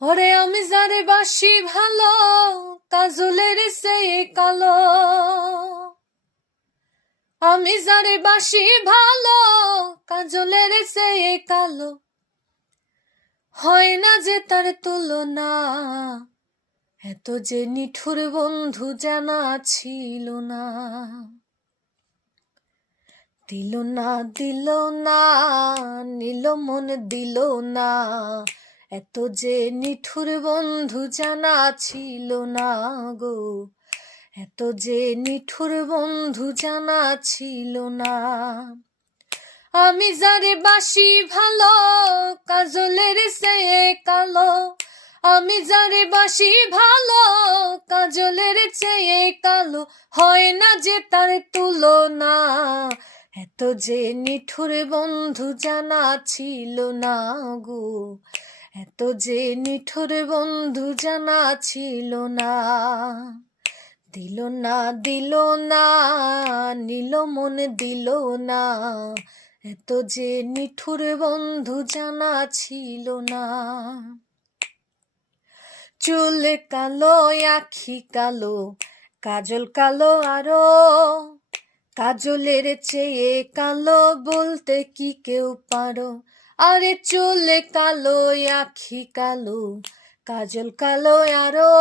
ওরে আমি যারে বাসি ভালো, কাজলের চেয়ে কালো। আমি যারে বাসি ভালো, কাজলের চেয়ে কালো। হয় না যে তার তুলনা, এত যে নিঠুর বন্ধু জানা ছিল না। দিল না দিল না, নিল মন দিল না, এত যে নিঠুর বন্ধু জানা ছিল না গো। এত যে নিঠুর বন্ধু জানা ছিল না। আমি যারে বাসি ভালো, কাজলের চেয়ে কালো। আমি যারে বাসি ভালো, কাজলের চেয়ে কালো। হয় না যে তার তুলনা, এত যে নিঠুর বন্ধু জানা ছিল না গো। এত যে নিঠুর বন্ধু জানা ছিল না। দিল না দিল না, নিল মন দিল না, এত যে নিঠুর বন্ধু জানা ছিল না। চুল কালো, আখি কালো, কাজল কালো আরো। কাজলের চেয়ে কালো বলতে কি কেউ পারো? আরে চুল কালো, আখি কালো, কাজল কালো আরো।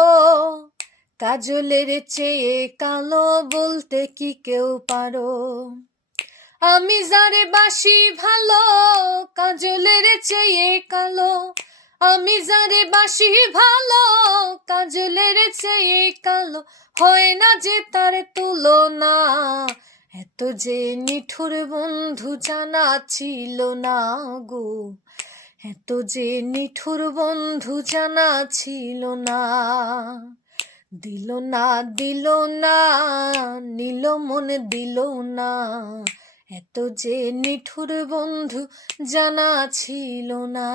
কাজলের চেয়ে কালো বলতে কি কেউ পারো? আমি যারে বাসি ভালো, কাজলের চেয়ে কালো। আমি যারে বাসি ভালো, কাজলের চেয়ে কালো। হয় না যে তার তুলনা, এত যে নিঠুর বন্ধু জানা ছিল না গো। এত যে নিঠুর বন্ধু জানা ছিল না। দিল না দিল না, নিল মন দিল না, এত যে নিঠুর বন্ধু জানা ছিল না।